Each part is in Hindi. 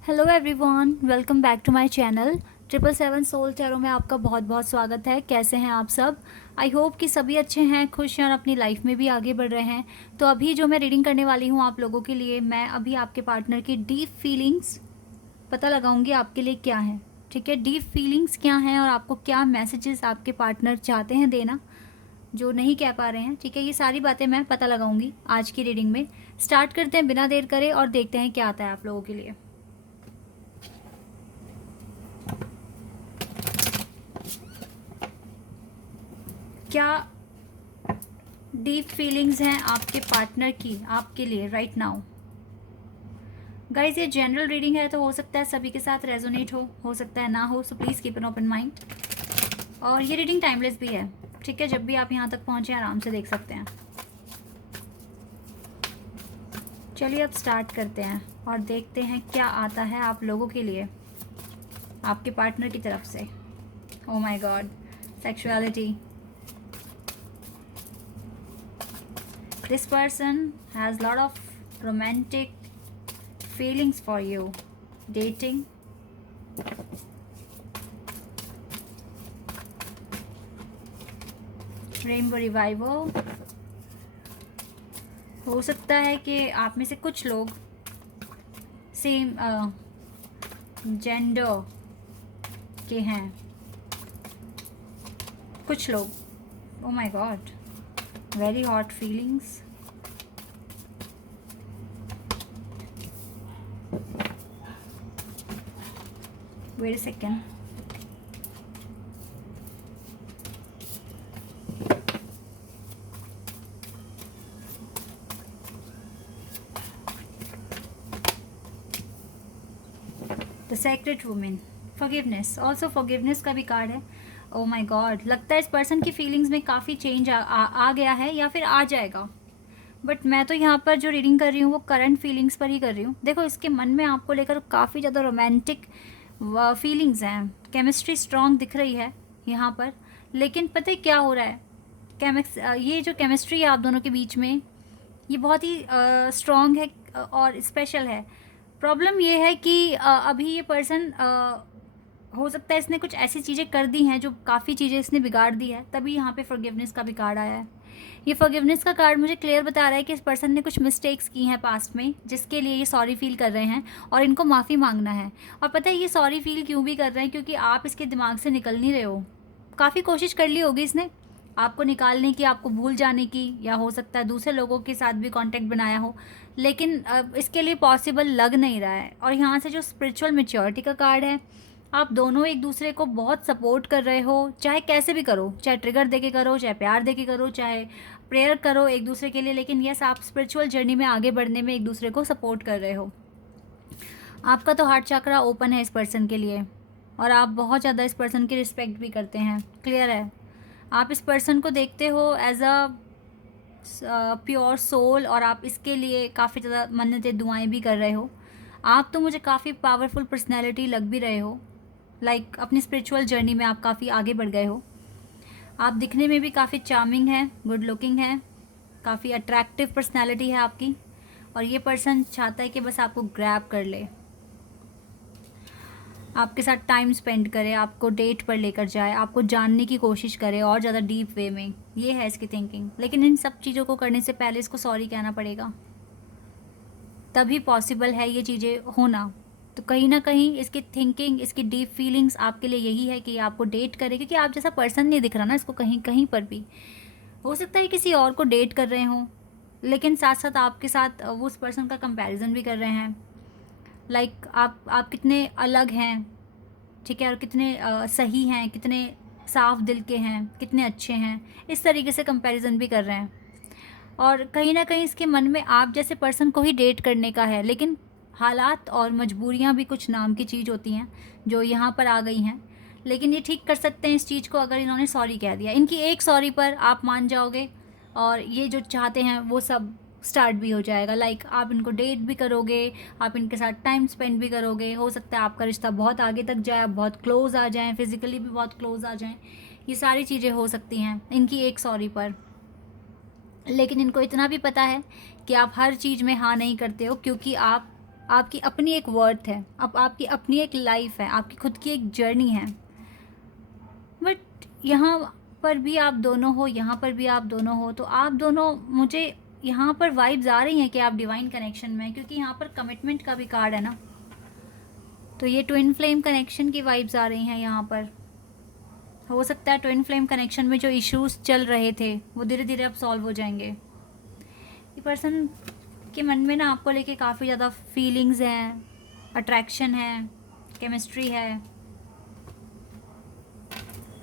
Hello everyone, welcome back to my channel 777 soul tarot में आपका बहुत बहुत स्वागत है। कैसे हैं आप सब? आई होप कि सभी अच्छे हैं, खुश हैं और अपनी लाइफ में भी आगे बढ़ रहे हैं। तो अभी जो मैं रीडिंग करने वाली हूँ आप लोगों के लिए, मैं अभी आपके पार्टनर की डीप फीलिंग्स पता लगाऊंगी आपके लिए क्या है। ठीक है, डीप फीलिंग्स क्या हैं और आपको क्या मैसेजेस आपके पार्टनर चाहते हैं देना जो नहीं कह पा रहे हैं। ठीक है, ये सारी बातें मैं पता लगाऊंगी आज की रीडिंग में। स्टार्ट करते हैं बिना देर करे और देखते हैं क्या आता है आप लोगों के लिए। क्या डीप फीलिंग्स हैं आपके पार्टनर की आपके लिए राइट नाउ? गाइज, ये जनरल रीडिंग है तो हो सकता है सभी के साथ रेजोनेट हो सकता है ना हो, so please keep an open mind. और ये रीडिंग टाइमलेस भी है। ठीक है, जब भी आप यहाँ तक पहुँचे आराम से देख सकते हैं। चलिए अब स्टार्ट करते हैं और देखते हैं क्या आता है आप लोगों के लिए आपके पार्टनर की तरफ से। ओ my God, sexuality. This person has a lot of romantic feelings for you. Dating. Rainbow revival. हो सकता है कि आप में से कुछ लोग सेम जेंडर के हैं। कुछ लोग। Oh my god, very hot feelings. Wait a second. The secret women, forgiveness. Also forgiveness का भी कार्ड है। ओ माय गॉड, लगता है इस पर्सन की फीलिंग्स में काफ़ी चेंज आ गया है या फिर आ जाएगा। बट मैं तो यहाँ पर जो रीडिंग कर रही हूँ वो करंट फीलिंग्स पर ही कर रही हूँ। देखो, इसके मन में आपको लेकर काफ़ी ज़्यादा रोमांटिक फीलिंग्स हैं, केमिस्ट्री स्ट्रॉन्ग दिख रही है यहाँ पर। लेकिन पता है क्या हो रहा है, ये जो केमिस्ट्री है आप दोनों के बीच में, ये बहुत ही स्ट्रॉन्ग है और स्पेशल है। प्रॉब्लम ये है कि अभी ये पर्सन हो सकता है इसने कुछ ऐसी चीज़ें कर दी हैं जो काफ़ी चीज़ें इसने बिगाड़ दी है, तभी यहाँ पे फॉरगिवनेस का भी कार्ड आया है। ये फॉरगिवनेस का कार्ड मुझे क्लियर बता रहा है कि इस पर्सन ने कुछ मिस्टेक्स की हैं पास्ट में, जिसके लिए ये सॉरी फील कर रहे हैं और इनको माफ़ी मांगना है। और पता है ये सॉरी फील क्यों भी कर रहे हैं, क्योंकि आप इसके दिमाग से निकल नहीं रहे हो। काफ़ी कोशिश कर ली होगी इसने आपको निकालने की, आपको भूल जाने की, या हो सकता है दूसरे लोगों के साथ भी कांटेक्ट बनाया हो, लेकिन इसके लिए पॉसिबल लग नहीं रहा है। और यहाँ से जो स्पिरिचुअल मैच्योरिटी का कार्ड है, आप दोनों एक दूसरे को बहुत सपोर्ट कर रहे हो, चाहे कैसे भी करो, चाहे ट्रिगर देके करो, चाहे प्यार देके करो, चाहे प्रेयर करो एक दूसरे के लिए, लेकिन यस, आप स्पिरिचुअल जर्नी में आगे बढ़ने में एक दूसरे को सपोर्ट कर रहे हो। आपका तो हार्ट चक्रा ओपन है इस पर्सन के लिए और आप बहुत ज़्यादा इस पर्सन की रिस्पेक्ट भी करते हैं। क्लियर है, आप इस पर्सन को देखते हो एज अ प्योर सोल और आप इसके लिए काफ़ी ज़्यादा मन्नतें दुआएं भी कर रहे हो। आप तो मुझे काफ़ी पावरफुल पर्सनैलिटी लग भी रहे हो। लाइक अपनी स्पिरिचुअल जर्नी में आप काफ़ी आगे बढ़ गए हो। आप दिखने में भी काफ़ी चार्मिंग है, गुड लुकिंग है, काफ़ी अट्रैक्टिव पर्सनैलिटी है आपकी। और ये पर्सन चाहता है कि बस आपको ग्रैब कर ले, आपके साथ टाइम स्पेंड करे, आपको डेट पर लेकर जाए, आपको जानने की कोशिश करे और ज़्यादा डीप वे में। ये है इसकी थिंकिंग। लेकिन इन सब चीज़ों को करने से पहले इसको सॉरी कहना पड़ेगा, तभी पॉसिबल है ये चीज़ें होना। तो कहीं ना कहीं इसकी थिंकिंग, इसकी डीप फीलिंग्स आपके लिए यही है कि आपको डेट करे, क्योंकि आप जैसा पर्सन नहीं दिख रहा ना इसको कहीं कहीं पर भी। हो सकता है किसी और को डेट कर रहे हों, लेकिन साथ साथ आपके साथ वो उस पर्सन का कंपैरिजन भी कर रहे हैं। लाइक आप कितने अलग हैं, ठीक है, और कितने सही हैं, कितने साफ दिल के हैं, कितने अच्छे हैं, इस तरीके से कंपैरिजन भी कर रहे हैं। और कहीं ना कहीं इसके मन में आप जैसे पर्सन को ही डेट करने का है, लेकिन हालात और मजबूरियां भी कुछ नाम की चीज़ होती हैं जो यहाँ पर आ गई हैं। लेकिन ये ठीक कर सकते हैं इस चीज़ को अगर इन्होंने सॉरी कह दिया। इनकी एक सॉरी पर आप मान जाओगे और ये जो चाहते हैं वो सब स्टार्ट भी हो जाएगा। लाइक आप इनको डेट भी करोगे, आप इनके साथ टाइम स्पेंड भी करोगे, हो सकता है आपका रिश्ता बहुत आगे तक जाए, आप बहुत क्लोज आ जाएं, फिजिकली भी बहुत क्लोज आ जाएं। ये सारी चीज़ें हो सकती हैं इनकी एक सॉरी पर। लेकिन इनको इतना भी पता है कि आप हर चीज़ में हाँ नहीं करते हो, क्योंकि आप आपकी अपनी एक वर्थ है, अब आपकी अपनी एक लाइफ है, आपकी खुद की एक जर्नी है। बट यहाँ पर भी आप दोनों हो, यहाँ पर भी आप दोनों हो, तो आप दोनों, मुझे यहाँ पर वाइब्स आ रही हैं कि आप डिवाइन कनेक्शन में, क्योंकि यहाँ पर कमिटमेंट का भी कार्ड है ना, तो ये ट्विन फ्लेम कनेक्शन की वाइब्स आ रही हैं यहाँ पर। हो सकता है ट्विन फ्लेम कनेक्शन में जो इश्यूज चल रहे थे वो धीरे धीरे अब सॉल्व हो जाएंगे। ये पर्सन के मन में ना आपको लेके काफ़ी ज़्यादा फीलिंग्स हैं, अट्रैक्शन है, केमिस्ट्री है,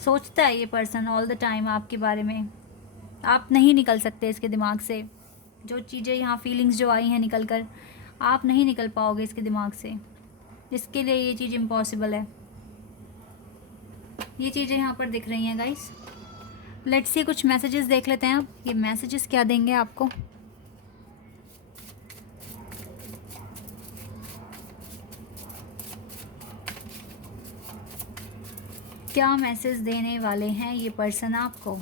सोचता है ये पर्सन ऑल द टाइम आपके बारे में। आप नहीं निकल सकते इसके दिमाग से, जो चीज़ें यहाँ फीलिंग्स जो आई हैं निकल कर, आप नहीं निकल पाओगे इसके दिमाग से। इसके लिए ये चीज़ इम्पॉसिबल है। ये चीज़ें यहाँ पर दिख रही हैं गाइस। लेट्स सी, कुछ मैसेजेस देख लेते हैं अब, ये मैसेजेस क्या देंगे आपको। क्या मैसेज देने वाले हैं ये पर्सन आपको।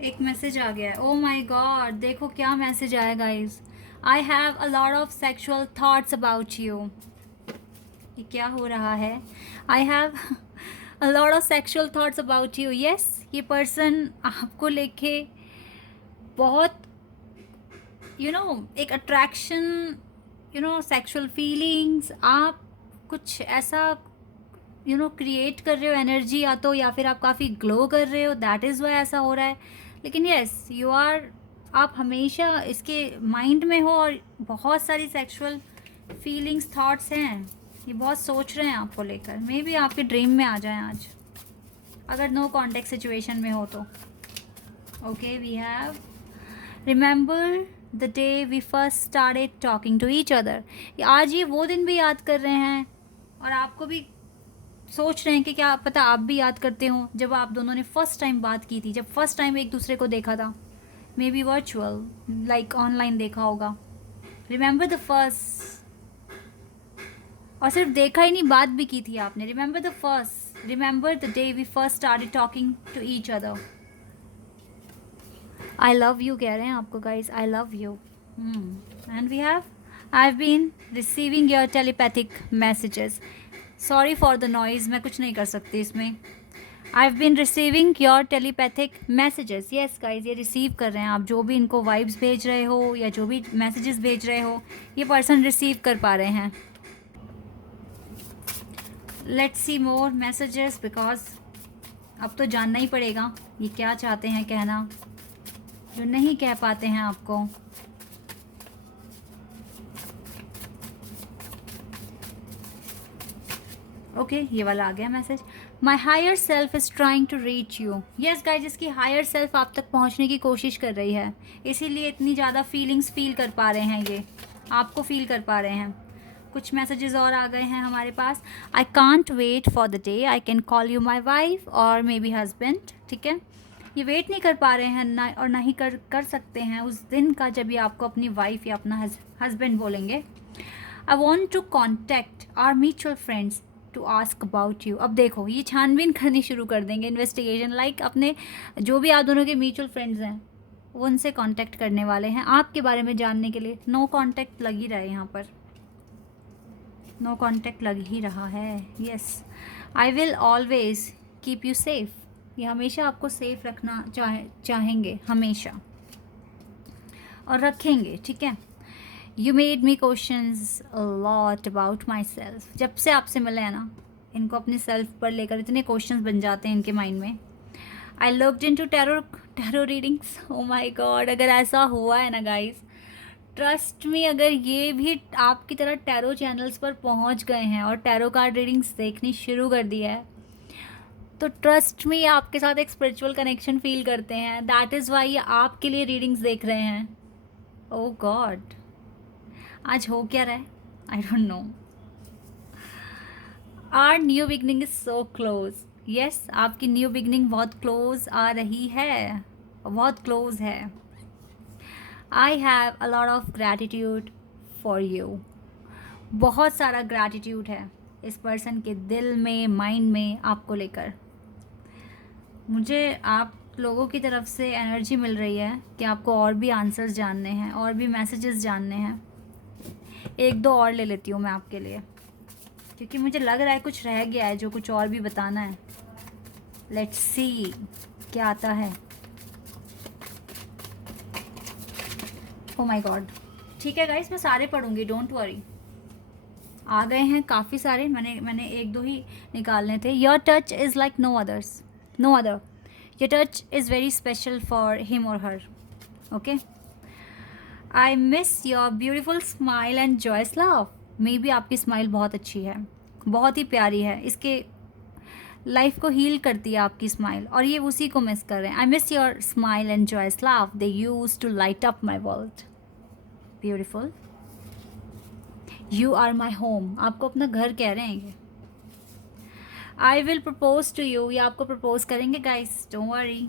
एक मैसेज आ गया है, ओ माय गॉड, देखो क्या मैसेज आया guys. I have a lot of sexual thoughts about you. ये क्या हो रहा है। I have a lot of sexual thoughts about you. Yes, ये पर्सन आपको लेके बहुत एक अट्रैक्शन, सेक्सुअल फीलिंग्स, आप कुछ ऐसा क्रिएट कर रहे हो एनर्जी, या फिर आप काफ़ी ग्लो कर रहे हो, दैट इज़ वाई ऐसा हो रहा है। लेकिन यस, आप हमेशा इसके माइंड में हो और बहुत सारी सेक्सुअल फीलिंग्स, थॉट्स हैं, ये बहुत सोच रहे हैं आपको लेकर। मे बी आपके ड्रीम में आ जाएं आज, अगर नो कॉन्टेक्ट सिचुएशन में हो तो। Okay, we have remember the day we first started talking to each other. आज ये वो दिन भी याद कर रहे हैं और आपको भी सोच रहे हैं कि क्या पता आप भी याद करते हो जब आप दोनों ने फर्स्ट टाइम बात की थी, जब फर्स्ट टाइम एक दूसरे को देखा था। May be virtual, like online देखा होगा। रिमेंबर द फर्स्ट, और सिर्फ देखा ही नहीं, बात भी की थी आपने। Remember the first, remember the day we first started talking to each other. I love you कह रहे हैं आपको guys, I love you. And we have, I have been receiving your telepathic messages. Sorry for the noise, मैं कुछ नहीं कर सकती इसमें। I have been receiving your telepathic messages. Yes guys, ये रिसीव कर रहे हैं आप, जो भी इनको वाइब्स भेज रहे हो या जो भी मैसेजेस भेज रहे हो, ये पर्सन रिसीव कर पा रहे हैं। Let's see more messages, because अब तो जानना ही पड़ेगा ये क्या चाहते हैं कहना, जो नहीं कह पाते हैं आपको। ओके, ये वाला आ गया message. My higher self is trying to reach you. Yes guys, इसकी हायर सेल्फ आप तक पहुंचने की कोशिश कर रही है, इसीलिए इतनी ज़्यादा फीलिंग्स फील कर पा रहे हैं, ये आपको फील कर पा रहे हैं। कुछ मैसेजेस और आ गए हैं हमारे पास। I can't wait for the day I can call you my wife और मे बी हस्बैंड। ठीक है, ये वेट नहीं कर पा रहे हैं ना, और ना ही कर सकते हैं उस दिन का जब ये आपको अपनी वाइफ या अपना हस्बैंड बोलेंगे। I want to contact our mutual friends to ask about you. अब देखो, ये छानबीन करनी शुरू कर देंगे, इन्वेस्टिगेशन, लाइक अपने जो भी आप दोनों के म्यूचुअल फ्रेंड्स हैं वो उनसे कांटेक्ट करने वाले हैं आपके बारे में जानने के लिए। नो कांटेक्ट लग ही रहा है यहाँ पर, नो कांटेक्ट लग ही रहा है। Yes, I will always keep you safe. ये हमेशा आपको सेफ रखना चाहेंगे हमेशा, और रखेंगे। ठीक है, you made me questions a lot about my self. जब से आपसे मिले हैं ना, इनको अपने सेल्फ पर लेकर इतने क्वेश्चंस बन जाते हैं इनके माइंड में। I looked into tarot readings. O my God, अगर ऐसा हुआ है ना गाइस, ट्रस्ट मी, अगर ये भी आपकी तरह टैरो चैनल्स पर पहुंच गए हैं और टैरो कार्ड रीडिंग्स देखनी शुरू कर दी है, तो ट्रस्ट मी, आपके साथ एक स्पिरिचुअल कनेक्शन फील करते हैं। दैट इज़ वाई आपके लिए रीडिंग्स देख रहे हैं। ओ गॉड, आज हो क्या रहा है, I don't know. Our new beginning is so close. Yes, आपकी न्यू बिगनिंग बहुत क्लोज आ रही है, बहुत क्लोज है। I have a lot of gratitude for you. बहुत सारा ग्रैटिट्यूड है इस पर्सन के दिल में, माइंड में आपको लेकर। मुझे आप लोगों की तरफ से एनर्जी मिल रही है कि आपको और भी आंसर्स जानने हैं, और भी मैसेजेस जानने हैं। एक दो और ले लेती हूँ मैं आपके लिए, क्योंकि मुझे लग रहा है कुछ रह गया है जो कुछ और भी बताना है। लेट्स सी क्या आता है। ओ माय गॉड। ठीक है गाइस, मैं सारे पढ़ूंगी, डोंट वरी। आ गए हैं काफ़ी सारे, मैंने एक दो ही निकालने थे। Your touch is like no others, no other. Your touch is very special for him और her. Okay. I miss your beautiful smile and joyous love. Maybe आपकी स्माइल बहुत अच्छी है, बहुत ही प्यारी है, इसके लाइफ को हील करती है आपकी स्माइल, और ये उसी को मिस कर रहे हैं। I miss your smile and joyous love, they used to light up my world. Beautiful. You are my home, आपको अपना घर कह रहे हैं ये। I will propose to you, ये आपको प्रपोज करेंगे guys, don't worry.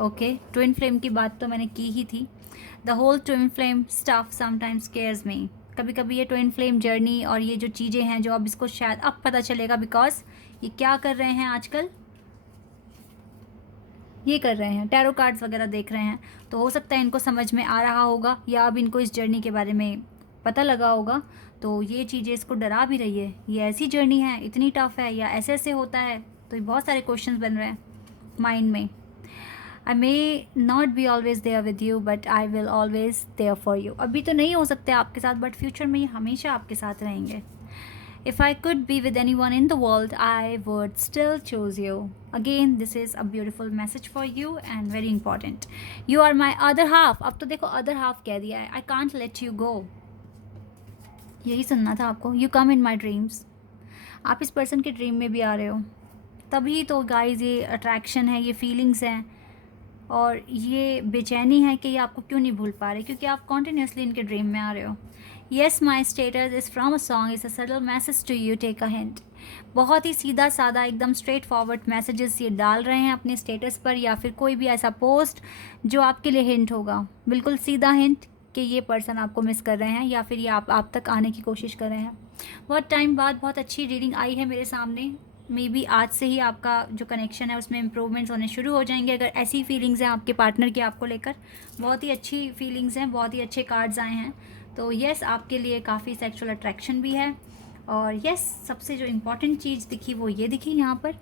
Okay, twin flame की बात तो मैंने की ही थी। The whole twin flame stuff sometimes scares me. कभी कभी ये ट्विन फ्लेम जर्नी और ये जो चीज़ें हैं जो अब इसको शायद अब पता चलेगा, बिकॉज ये क्या कर रहे हैं आजकल, ये कर रहे हैं टैरो कार्ड्स वगैरह देख रहे हैं, तो हो सकता है इनको समझ में आ रहा होगा या अब इनको इस जर्नी के बारे में पता लगा होगा। तो ये चीज़ें इसको डरा भी रही है, ये ऐसी जर्नी है, इतनी टफ है, या ऐसे ऐसे होता है, तो ये बहुत सारे क्वेश्चंस बन रहे हैं माइंड में। I may not be always there with you but I will always there for you. अभी तो नहीं हो सकते आपके साथ, बट फ्यूचर में ये हमेशा आपके साथ रहेंगे। If I could be with anyone in the world, I would still choose you. Again, this is a beautiful message for you and very important. You are my other half. अब तो देखो other half कह दिया है। I can't let you go. यही सुनना था आपको। You come in my dreams. आप इस पर्सन के ड्रीम में भी आ रहे हो, तभी तो गाइज ये अट्रैक्शन है, ये फीलिंग्स हैं, और ये बेचैनी है कि ये आपको क्यों नहीं भूल पा रहे, क्योंकि आप कॉन्टीन्यूसली इनके ड्रीम में आ रहे हो। Yes my status is from a song, is a subtle message to you, take a hint. बहुत ही सीधा साधा एकदम स्ट्रेट फॉरवर्ड मैसेजेस ये डाल रहे हैं अपने स्टेटस पर, या फिर कोई भी ऐसा पोस्ट जो आपके लिए हिंट होगा, बिल्कुल सीधा हिंट कि ये पर्सन आपको मिस कर रहे हैं, या फिर ये आप तक आने की कोशिश कर रहे हैं। बहुत टाइम बाद बहुत अच्छी रीडिंग आई है मेरे सामने। मे बी आज से ही आपका जो कनेक्शन है उसमें इम्प्रूवमेंट्स होने शुरू हो जाएंगे, अगर ऐसी फीलिंग्स हैं आपके पार्टनर की आपको लेकर। बहुत ही अच्छी फीलिंग्स हैं, बहुत ही अच्छे कार्ड्स आए हैं। तो यस, आपके लिए काफ़ी सेक्सुअल अट्रैक्शन भी है। और यस, सबसे जो इम्पॉर्टेंट चीज़ दिखी वो ये दिखी यहाँ पर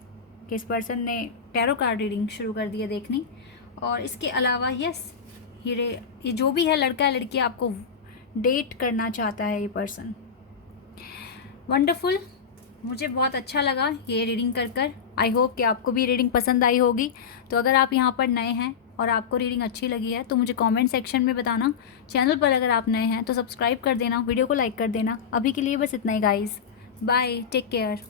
कि इस पर्सन ने टैरो कार्ड रीडिंग शुरू कर दी है देखनी। और इसके अलावा यस, ये जो भी है, लड़का है लड़की, आपको डेट करना चाहता है ये पर्सन। वंडरफुल, मुझे बहुत अच्छा लगा ये रीडिंग कर। आई होप कि आपको भी रीडिंग पसंद आई होगी। तो अगर आप यहाँ पर नए हैं और आपको रीडिंग अच्छी लगी है तो मुझे कमेंट सेक्शन में बताना। चैनल पर अगर आप नए हैं तो सब्सक्राइब कर देना, वीडियो को लाइक कर देना। अभी के लिए बस इतना ही गाइस, बाय, टेक केयर।